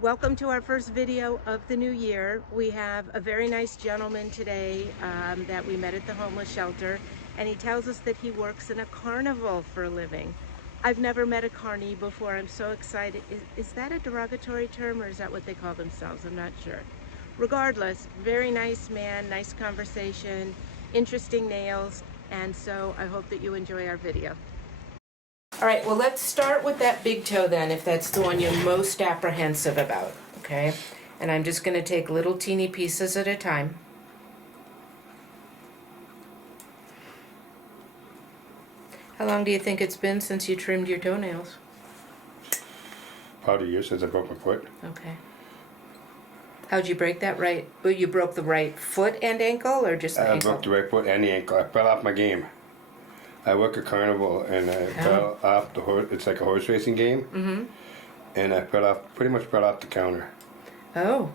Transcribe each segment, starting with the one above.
Welcome to our first video of the new year. We have a very nice gentleman today that we met at the homeless shelter, and he tells us that he works in a carnival for a living. I've never met a carny before. I'm so excited. Is that a derogatory term, or is that what they call themselves? I'm not sure. Regardless, very nice man, nice conversation, interesting nails, and so I hope that you enjoy our video. All right, well, let's start with that big toe then, if that's the one you're most apprehensive about, okay? And I'm just going to take little teeny pieces at a time. How long do you think it's been since you trimmed your toenails? About a year since I broke my foot. Okay. How'd you break that right? Well, you broke the right foot and ankle, or just the ankle? I broke the right foot and the ankle. I fell off my game. I work at carnival, and I fell off the horse. It's like a horse racing game. Mm-hmm. And I fell off, pretty much fell off the counter. Oh.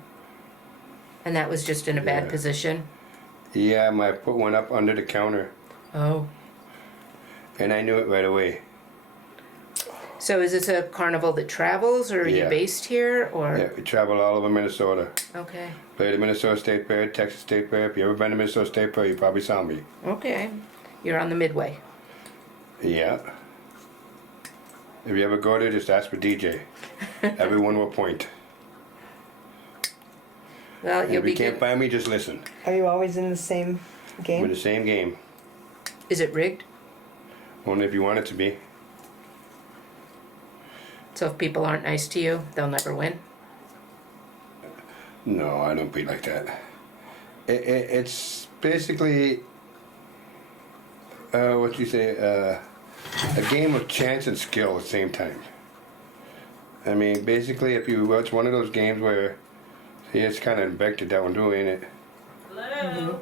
And that was just in a bad position? Yeah, my foot went up under the counter. Oh. And I knew it right away. So is this a carnival that travels, or are you based here, or? Yeah, we travel all over Minnesota. Okay. Played the Minnesota State Fair, Texas State Fair. If you ever been to Minnesota State Fair, you probably saw me. Okay. You're on the midway. Yeah. If you ever go there, just ask for DJ. Everyone will point. Well, And if you can't find me, just listen. Are you always in the same game? We're the same game. Is it rigged? Only if you want it to be. So if people aren't nice to you, they'll never win? No, I don't be like that. It's basically, what you say, a game of chance and skill at the same time. I mean, basically, if you watch one of those games where, see, it's kind of infected that one too, ain't it? Hello?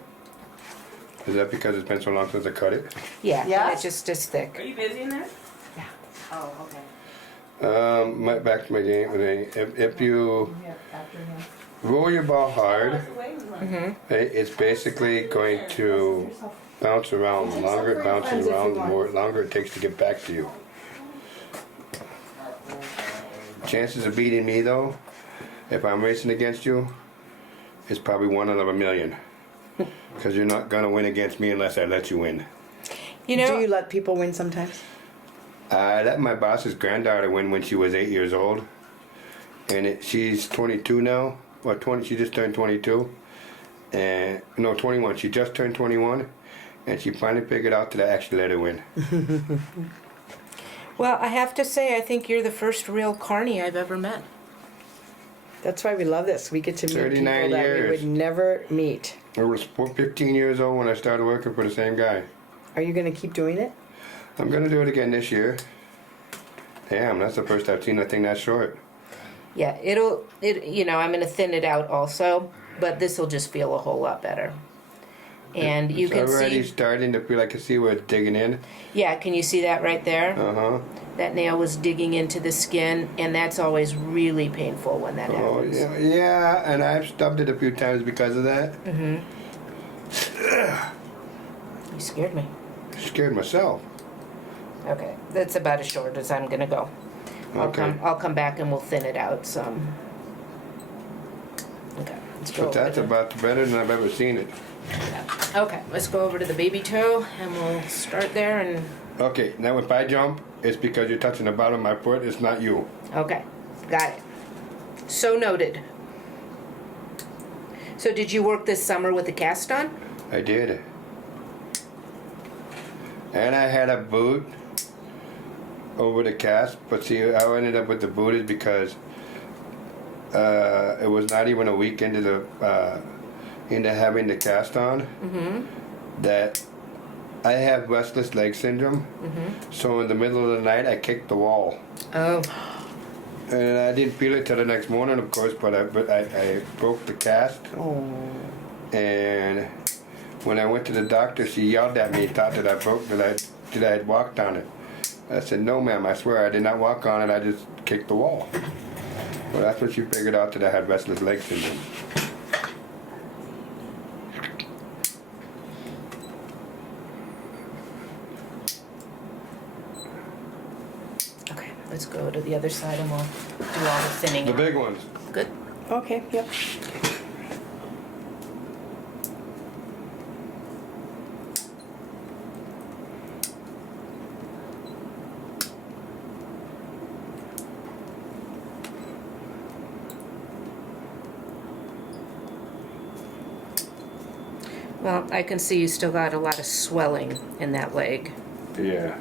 Is that because it's been so long since I cut it? Yeah, Yeah? and it's just as thick. Are you busy in there? Yeah. Oh, okay. Back to my game. If you roll your ball hard, it's basically going to bounce around. The longer it bounces around, the longer it takes to get back to you. Chances of beating me, though, if I'm racing against you, is probably 1 out of a million. Because you're not going to win against me unless I let you win. You know, Do you let people win sometimes? I let my boss's granddaughter win when she was 8 years old. And she's 22 now. Well, 20, she just turned 22. And, no, 21. She just turned 21. And she finally figured out that I actually let her win. well, I have to say, I think you're the first real carny I've ever met. That's why we love this. We get to meet people 39 that we years. would never meet. I was 15 years old when I started working for the same guy. Are you going to keep doing it? I'm going to do it again this year. Damn, that's the first I've seen a thing that short. Yeah, you know, I'm going to thin it out also, but this will just feel a whole lot better. And you can It's already see, starting to feel like I see where it's digging in. yeah, can you see that right there? Uh-huh. That nail was digging into the skin, and that's always really painful when that Oh, happens. yeah, and I've stubbed it a few times because of that. You scared me. Scared myself. Okay, that's about as short as I'm gonna go. Okay. I'll come back and we'll thin it out some. Okay, let's go. But that's about better than I've ever seen it. Okay, let's go over to the baby toe, and we'll start there. And Okay, now if I jump, it's because you're touching the bottom of my foot. It's not you. okay, got it. So noted. So did you work this summer with the cast on? I did. And I had a boot over the cast, but see, how I ended up with the boot is because it was not even a week into having the cast on that I have restless leg syndrome. So in the middle of the night, I kicked the wall. Oh. And I didn't feel it till the next morning, of course, but I broke the cast. Oh. And when I went to the doctor, she yelled at me, thought that I had walked on it. I said, no, ma'am, I swear I did not walk on it, I just kicked the wall. Well, that's when she figured out that I had restless leg syndrome. Okay, let's go to the other side and we'll do all the thinning. The big ones. good. Okay, yep. Well, I can see you still got a lot of swelling in that leg. Yeah.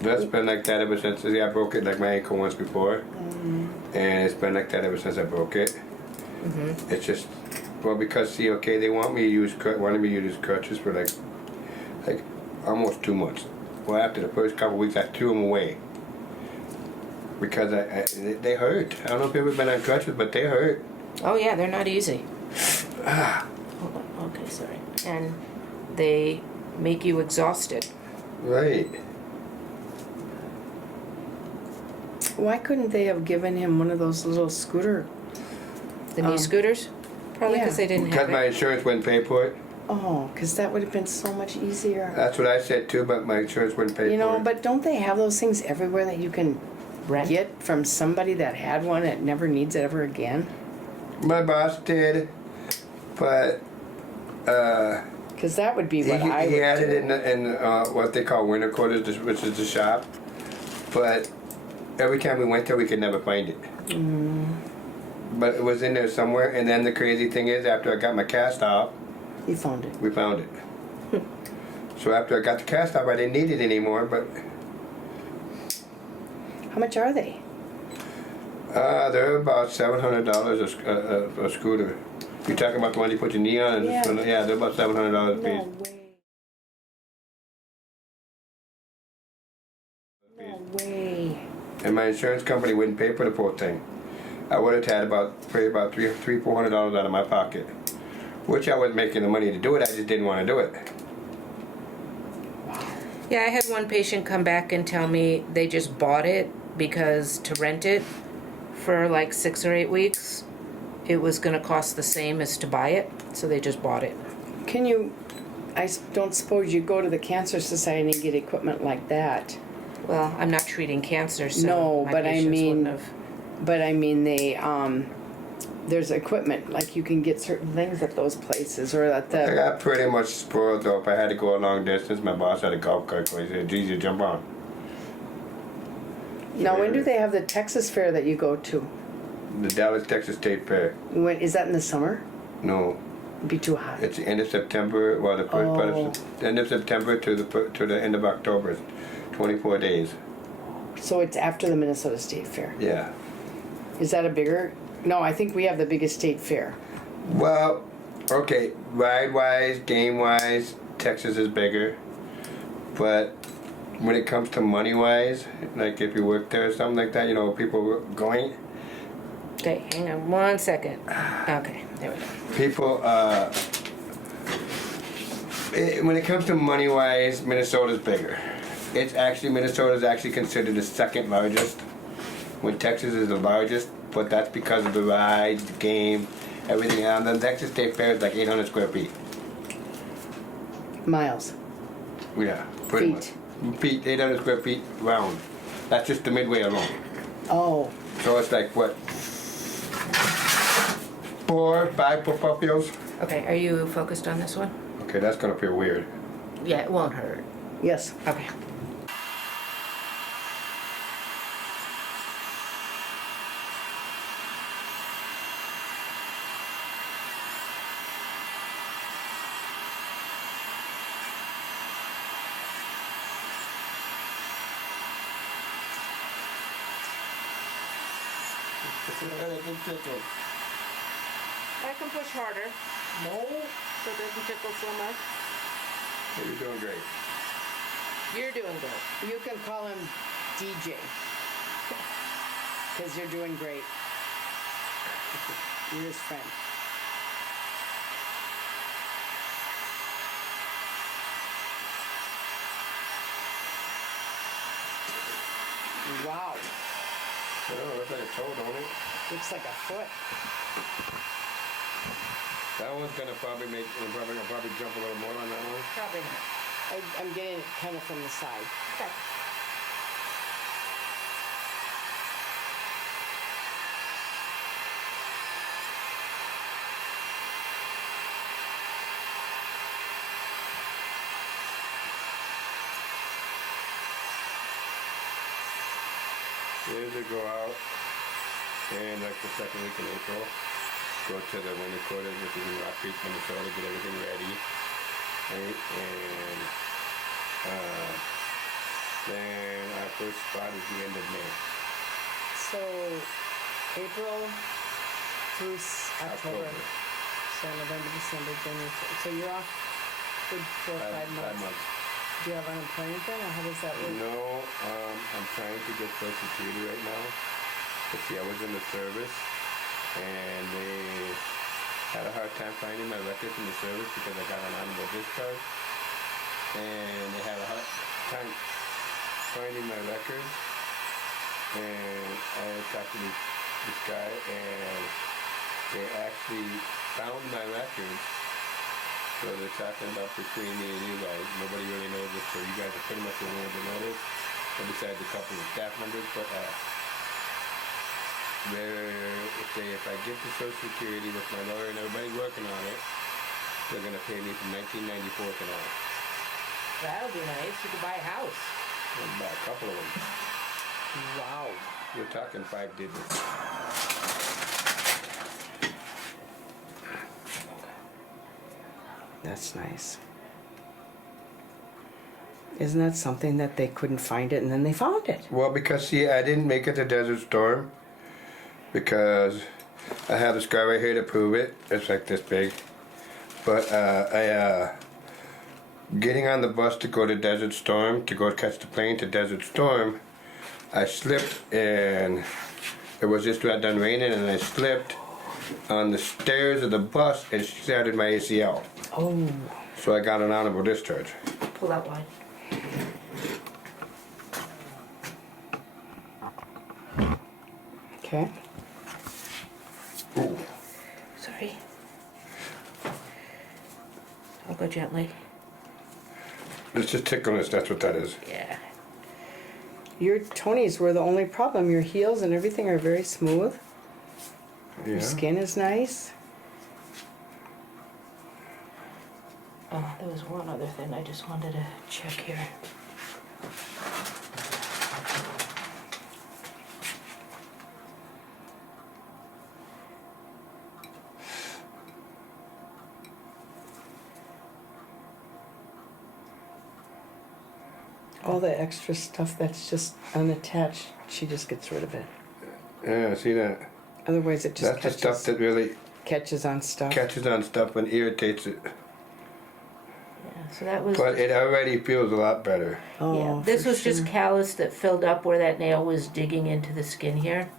That's been like that ever since. See, I broke it like my ankle once before, and it's been like that ever since I broke it. It's just, well, because see, okay, they want me to use wanted me to use crutches for like almost 2 months. Well, after the first couple weeks, I threw them away because they hurt. I don't know if you've ever been on crutches, but they hurt. Oh yeah, they're not easy. Hold on. Okay, sorry. And they make you exhausted. Right. Why couldn't they have given him one of those little scooter? The knee scooters? Probably because yeah. they didn't Because have my it. insurance wouldn't pay for it. Oh, because that would have been so much easier. That's what I said too, but my insurance wouldn't pay You for know, it. but don't they have those things everywhere that you can Rent? get from somebody that had one that never needs it ever again? My boss did, but Because that would be he what I would had do. it in what they call winter quarters, which is the shop. But every time we went there, we could never find it. But it was in there somewhere. And then the crazy thing is, after I got my cast off, You found it. we found it. So after I got the cast off, I didn't need it anymore. But How much are they? they're about $700 a scooter. You're talking about the ones you put your knee on? And Yeah. yeah, they're about $700 a piece. No way. No way. And my insurance company wouldn't pay for the poor thing. I would have had pay about $400 out of my pocket, which I was making the money to do it. I just didn't want to do it. Yeah, I had one patient come back and tell me they just bought it because to rent it for like 6 or 8 weeks, it was going to cost the same as to buy it, so they just bought it. Can you, don't suppose you go to the Cancer Society and get equipment like that? Well, I'm not treating cancer, so No, my but I patients mean- wouldn't have. But I mean, there's equipment, like you can get certain things at those places or at I the, got pretty much spoiled though. If I had to go a long distance, my boss had a golf cart, so he said, "Geez, you jump on." now when do they have the Texas Fair that you go to? The Dallas, Texas State Fair. When, is that in the summer? No, It'd be too hot. it's the end of September. Well, the first part of end of September to the end of October. 24 days. So it's after the Minnesota State Fair. Yeah. Is that a bigger? No, I think we have the biggest state fair. Well, okay, ride-wise, game-wise, Texas is bigger. But when it comes to money-wise, like if you work there or something like that, you know, people going, Okay, hang on 1 second. Okay, there we go. people, when it comes to money-wise, Minnesota's bigger. Minnesota's actually considered the second largest, when Texas is the largest, but that's because of the rides, the game, everything. And the Texas State Fair is like 800 square feet. Miles. Yeah, pretty Feet. much. Feet, 800 square feet round. That's just the midway alone. Oh, So it's like, what, 4, 5 football fields? Okay, are you focused on this one? Okay, that's gonna feel weird. Yeah, it won't hurt. yes. Okay. I can push harder. No. So it doesn't tickle so much. You're doing great. You're doing good. You can call him DJ. Because you're doing great. You're his friend. Wow. Oh, looks like a toe, don't it? Looks like a foot. That one's gonna probably I'll probably jump a little more on that one. Probably not. I'm getting it kind of from the side. Okay. is to go out and like the second week in April, go to the winter quarters, which is in Rock Creek, Minnesota, get everything ready. Right? And then our first spot is the end of May. So April through October. So November, December, January. So you're off good 4 or 5 months. 5 months. Do you have unemployment then, or how does that work? No, I'm trying to get Social Security right now. But see, I was in the service, and they had a hard time finding my records in the service because I got an honorable discharge. And they had a hard time finding my records. And I talked to this guy, and they actually found my records. So they're talking about between me and you guys. Nobody really knows it, so you guys are pretty much the only ones that know this. And besides a couple of staff members, but if I get to Social Security with my lawyer and everybody working on it, they're gonna pay me from 1994 to now. That'll be nice. You could buy a house. And buy a couple of them. Wow. We're talking 5 digits. That's nice. Isn't that something that they couldn't find it and then they found it? Well, because see, I didn't make it to Desert Storm because I have this guy right here to prove it. It's like this big. But getting on the bus to go to Desert Storm, to go catch the plane to Desert Storm, I slipped and it was just got done raining and I slipped on the stairs of the bus and shattered my ACL. Oh. So I got an honorable discharge. Pull that wide. Okay. Ooh. Sorry. I'll go gently. It's just tickleness, that's what that is. Yeah. Your toenails were the only problem. Your heels and everything are very smooth. Yeah. Your skin is nice. Oh, there was one other thing I just wanted to check here. All the extra stuff that's just unattached, she just gets rid of it. Yeah, see that? Otherwise it just That's the stuff that really catches on stuff. catches on stuff and irritates it. Yeah, so that was. But it already feels a lot better. Oh, Yeah, this for was just sure. callus that filled up where that nail was digging into the skin here.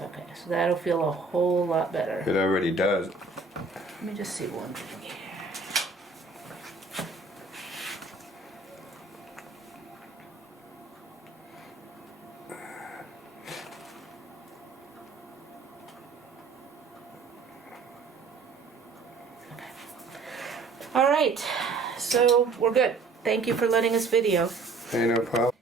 Okay, so that'll feel a whole lot better. It already does. Let me just see one thing here. All right, so we're good. Thank you for letting us video. Ain't no problem.